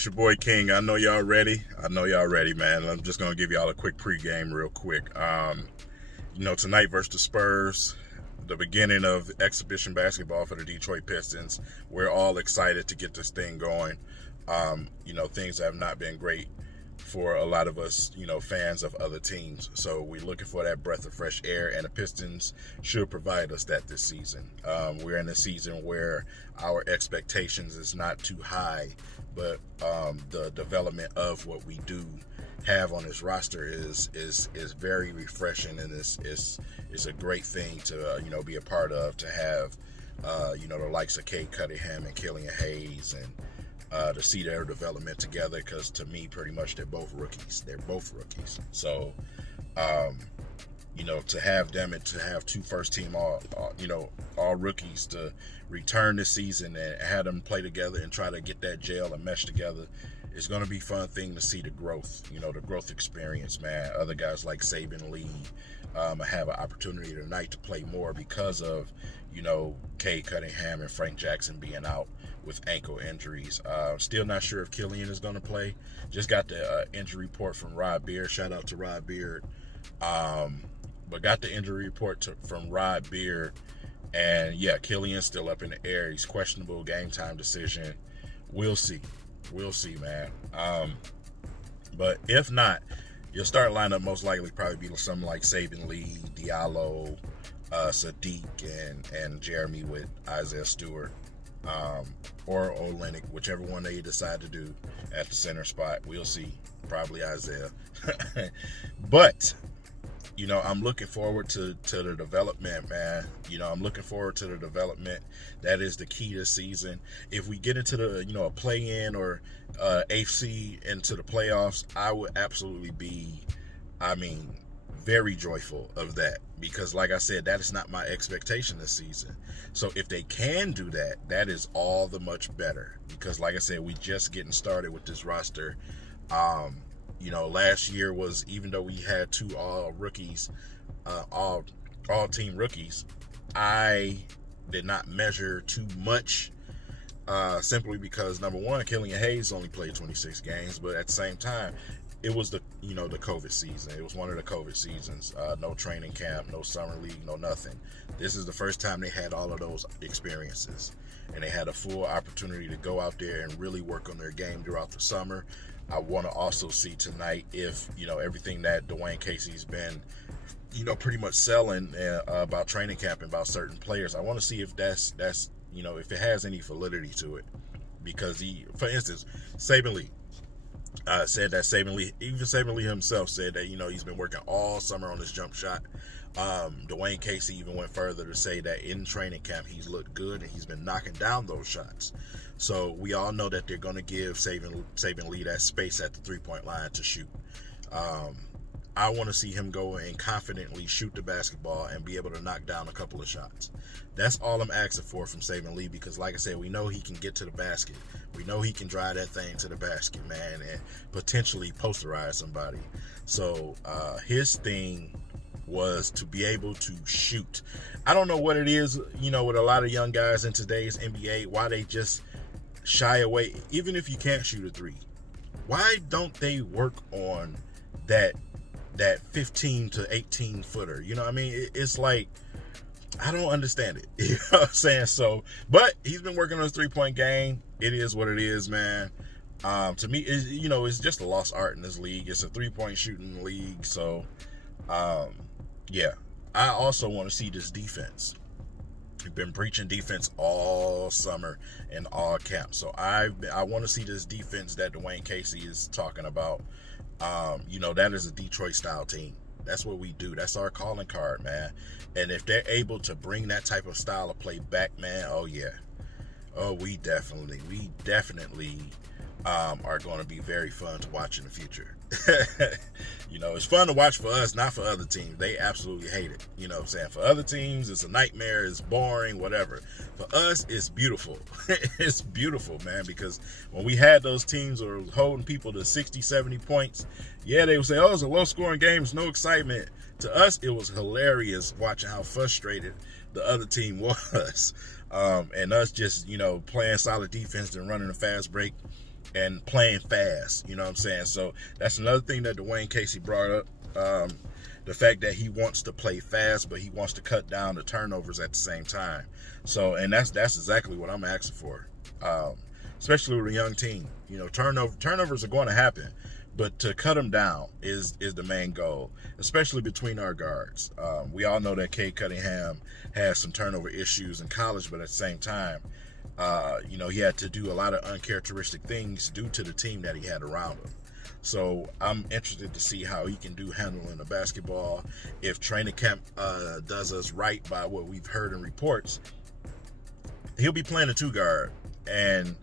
It's your boy King. I know y'all ready. Man. I'm just gonna give y'all a quick pregame real quick. Tonight versus the Spurs, the beginning of exhibition basketball for the Detroit Pistons. We're all excited to get this thing going. Things have not been great for a lot of us, fans of other teams. So we're looking for that breath of fresh air, and the Pistons should provide us that this season. We're in a season where our expectations is not too high, but the development of what we do have on this roster is very refreshing, and is a great thing to be a part of. To have the likes of Cade Cunningham and Killian Hayes, and to see their development together, because to me, pretty much they're both rookies. So, to have them and to have two first-team all rookies to return this season and have them play together and try to get that gel and mesh together, it's going to be a fun thing to see the growth, the growth experience, man. Other guys like Saban Lee have an opportunity tonight to play more because of, Cade Cunningham and Frank Jackson being out with ankle injuries. Still not sure if Killian is going to play. Just got the injury report from Rod Beard. Shout out to Rod Beard. But got the injury report from Rod Beard. And, yeah, Killian's still up in the air. He's questionable, game time decision. We'll see, man. But if not, your start lineup most likely probably be something like Saban Lee, Diallo, Sadiq, and Jeremy with Isaiah Stewart. Or Olenek, whichever one they decide to do at the center spot. We'll see. Probably Isaiah. But, I'm looking forward to the development, man. I'm looking forward to the development. That is the key this season. If we get into the, a play-in or AFC into the playoffs, I would absolutely be, very joyful of that, because like I said, that is not my expectation this season. So if they can do that, that is all the much better, because like I said, we just getting started with this roster. Last year was, even though we had two all rookies, all team rookies, I did not measure too much, simply because, number one, Killian Hayes only played 26 games, but at the same time, it was the COVID season. It was one of the COVID seasons. No training camp, no summer league, no nothing. This is the first time they had all of those experiences, and they had a full opportunity to go out there and really work on their game throughout the summer. I want to also see tonight if, everything that Dwayne Casey's been, pretty much selling about training camp and about certain players. I want to see if that's if it has any validity to it, because for instance, Saban Lee. Said that Saban Lee himself said that, he's been working all summer on his jump shot. Dwayne Casey even went further to say that in training camp, he's looked good and he's been knocking down those shots. So we all know that they're going to give Saban Lee that space at the three-point line to shoot. I want to see him go and confidently shoot the basketball and be able to knock down a couple of shots. That's all I'm asking for from Saban Lee, because like I said, we know he can get to the basket. We know he can drive that thing to the basket, man, and potentially posterize somebody. So his thing was to be able to shoot. I don't know what it is, with a lot of young guys in today's NBA, why they just shy away. Even if you can't shoot a three, why don't they work on that 15 to 18 footer? It's like, I don't understand it. You know what I'm saying? So, but he's been working on his 3-point game. It is what it is, man. To me, it's just a lost art in this league. It's a 3-point shooting league. So, yeah. I also want to see this defense. We've been preaching defense all summer and all camp. So I want to see this defense that Dwayne Casey is talking about. That is a Detroit style team. That's what we do. That's our calling card, man. And if they're able to bring that type of style of play back, man, oh yeah. Oh, we definitely are going to be very fun to watch in the future. It's fun to watch for us, not for other teams. They absolutely hate it. You know what I'm saying? For other teams, it's a nightmare, it's boring, whatever. For us, it's beautiful. It's beautiful, man, because when we had those teams who were holding people to 60, 70 points, yeah, they would say, oh, it's a low-scoring game, it's no excitement. To us, it was hilarious watching how frustrated the other team was. And us just, playing solid defense and running a fast break. and playing fast. You know what I'm saying? So that's another thing that Dwayne Casey brought up. The fact that he wants to play fast, but he wants to cut down the turnovers at the same time. So, and that's exactly what I'm asking for, especially with a young team. You know, turnovers are going to happen, but to cut them down is the main goal, especially between our guards. We all know that Cade Cunningham has some turnover issues in college, but at the same time, you know, he had to do a lot of uncharacteristic things due to the team that he had around him. So I'm interested to see how he can do handling the basketball. If training camp does us right by what we've heard in reports, he'll be playing a 2-guard. And,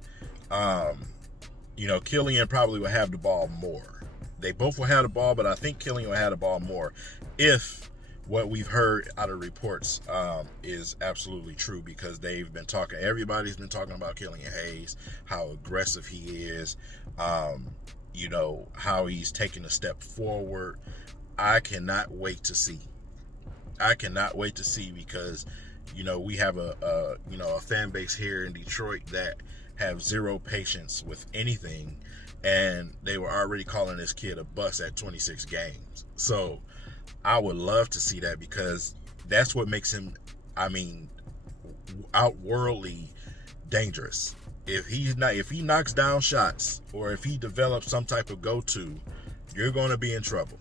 you know, Killian probably will have the ball more. They both will have the ball, but I think Killian will have the ball more if what we've heard out of reports is absolutely true, because they've been talking, everybody's been talking about Killian Hayes, how aggressive he is, you know, how he's taking a step forward. I cannot wait to see. Because, you know, we have a fan base here in Detroit that have zero patience with anything, and they were already calling this kid a bust at 26 games. So I would love to see that, because that's what makes him, I mean, outworldly dangerous. If he knocks down shots, or if he develops some type of go-to, you're going to be in trouble,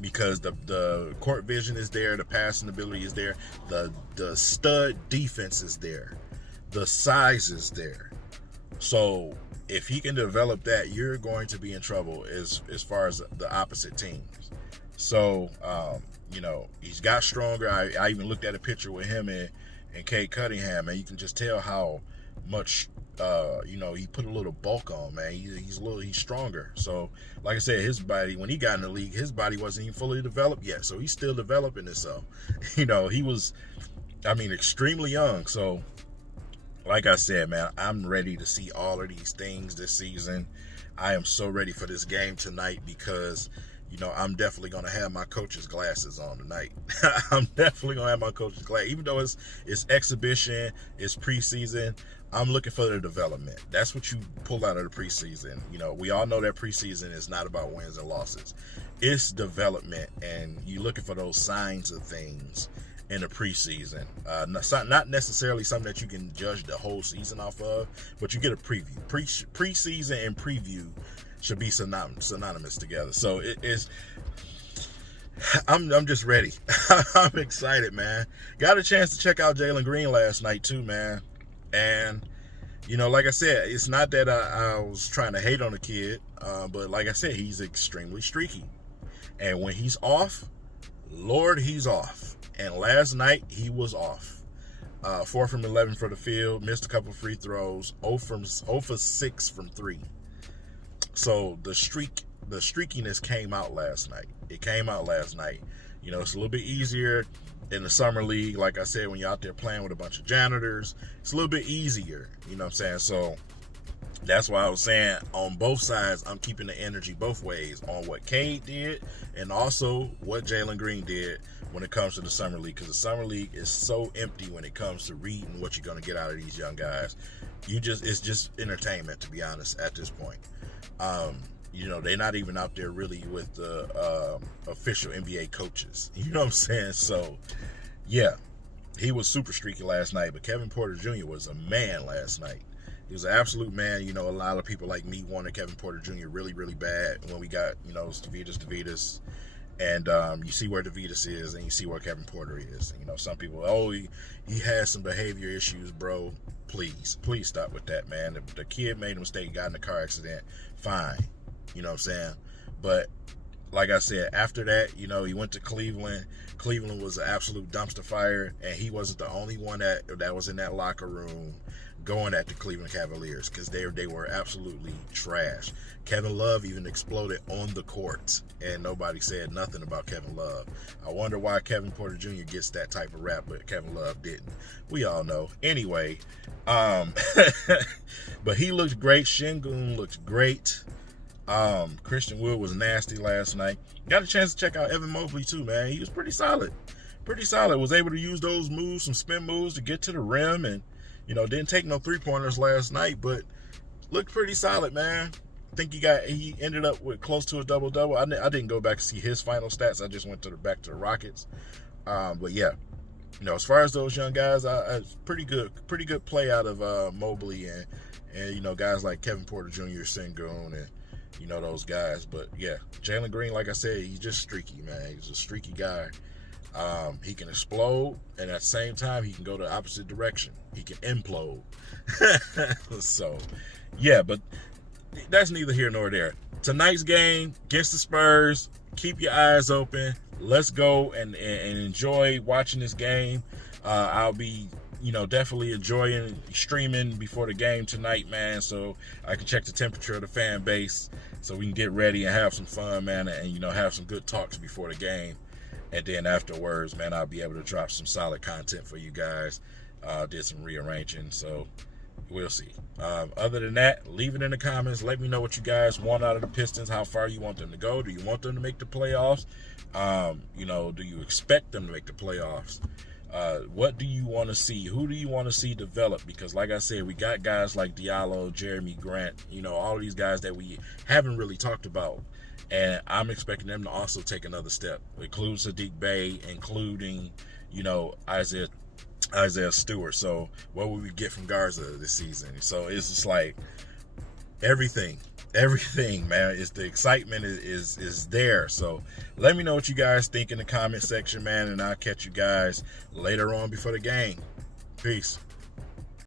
because the court vision is there, the passing ability is there, the stud defense is there, the size is there. So if he can develop that, you're going to be in trouble as far as the opposite teams. So, you know, he's got stronger. I even looked at a picture with him and Cade Cunningham, and you can just tell how much, you know, he put a little bulk on, man. He's stronger. So, like I said, his body, when he got in the league, his body wasn't even fully developed yet. So he's still developing himself. You know, he was, I mean, extremely young. So, like I said, man, I'm ready to see all of these things this season. I am so ready for this game tonight, because, you know, I'm definitely going to have my coach's glasses on tonight. I'm definitely going to have my coach's glasses. Even though it's exhibition, it's preseason, I'm looking for the development. That's what you pull out of the preseason. You know, we all know that preseason is not about wins and losses. It's development, and you're looking for those signs of things in the preseason. Not necessarily something that you can judge the whole season off of, but you get a preview. Preseason and preview should be synonymous together. So it is. I'm just ready. I'm excited, man. Got a chance to check out Jalen Green last night too, man. And, you know, like I said, it's not that I was trying to hate on the kid, but like I said, he's extremely streaky. And when he's off, Lord, he's off. And last night, he was off. 4 from 11 for the field, missed a couple free throws, 0 for 6 from 3. So the streakiness came out last night. It came out last night. You know, it's a little bit easier in the summer league. Like I said, when you're out there playing with a bunch of janitors, it's a little bit easier. You know what I'm saying? So that's why I was saying, on both sides, I'm keeping the energy both ways on what Cade did and also what Jalen Green did when it comes to the summer league, because the summer league is so empty when it comes to reading what you're going to get out of these young guys. It's just entertainment, to be honest, at this point. You know, they're not even out there really with the official NBA coaches. You know what I'm saying? So, yeah, he was super streaky last night, but Kevin Porter Jr. was a man last night. He was an absolute man. You know, a lot of people like me wanted Kevin Porter Jr. really, really bad when we got, you know, Davidas. And you see where Davidas is, and you see where Kevin Porter is. You know, some people, he has some behavior issues, bro. Please stop with that, man. The kid made a mistake, got in a car accident. Fine. You know what I'm saying? But like I said, after that, you know, he went to Cleveland. Cleveland was an absolute dumpster fire, and he wasn't the only one that was in that locker room going at the Cleveland Cavaliers, because they were absolutely trash. Kevin Love even exploded on the court, and nobody said nothing about Kevin Love. I wonder why Kevin Porter Jr. gets that type of rap, but Kevin Love didn't. We all know. Anyway, but he looked great. Şengün looked great. Christian Wood was nasty last night. Got a chance to check out Evan Mobley too, man. He was pretty solid. Was able to use those moves, some spin moves, to get to the rim, and, you know, didn't take no 3-pointers last night, but looked pretty solid, man. I think he ended up with close to a double-double. I didn't go back to see his final stats. I just went back to the Rockets. But yeah, as far as those young guys, it's pretty good play out of Mobley and guys like Kevin Porter Jr., Sengun, and those guys. But yeah, Jalen Green, like I said, he's just streaky, man. He's a streaky guy. He can explode, and at the same time, he can go the opposite direction. He can implode. So, yeah, but that's neither here nor there. Tonight's game against the Spurs, keep your eyes open. Let's go and enjoy watching this game. I'll be, definitely enjoying streaming before the game tonight, man, so I can check the temperature of the fan base so we can get ready and have some fun, man, and, have some good talks before the game. And then afterwards, man, I'll be able to drop some solid content for you guys. Did some rearranging, so we'll see. Other than that, leave it in the comments. Let me know what you guys want out of the Pistons, how far you want them to go. Do you want them to make the playoffs? Do you expect them to make the playoffs? What do you want to see? Who do you want to see develop? Because like I said, we got guys like Diallo, Jeremy Grant, all these guys that we haven't really talked about. And I'm expecting them to also take another step. Include Sadiq Bey, including, Isaiah Stewart. So what will we get from Garza this season? So it's just like everything, man. It's the excitement is there. So let me know what you guys think in the comment section, man. And I'll catch you guys later on before the game. Peace.